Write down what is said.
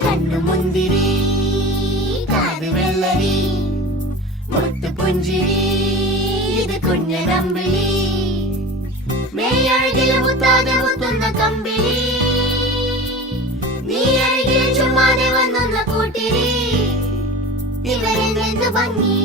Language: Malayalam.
കണ്ണുമുന്തിരി കാത് വെള്ളരി മുത്തുപുഞ്ചിരി ഇത് കുഞ്ഞനമ്പിളി മേയഴകിൽ മുത്താതെ മുത്തുന്ന കമ്പിളി നീ അഴകിൽ ചുമ്മാതെ വന്നൊന്ന കൂട്ടിരി ഇവരെന്ത് ഭംഗി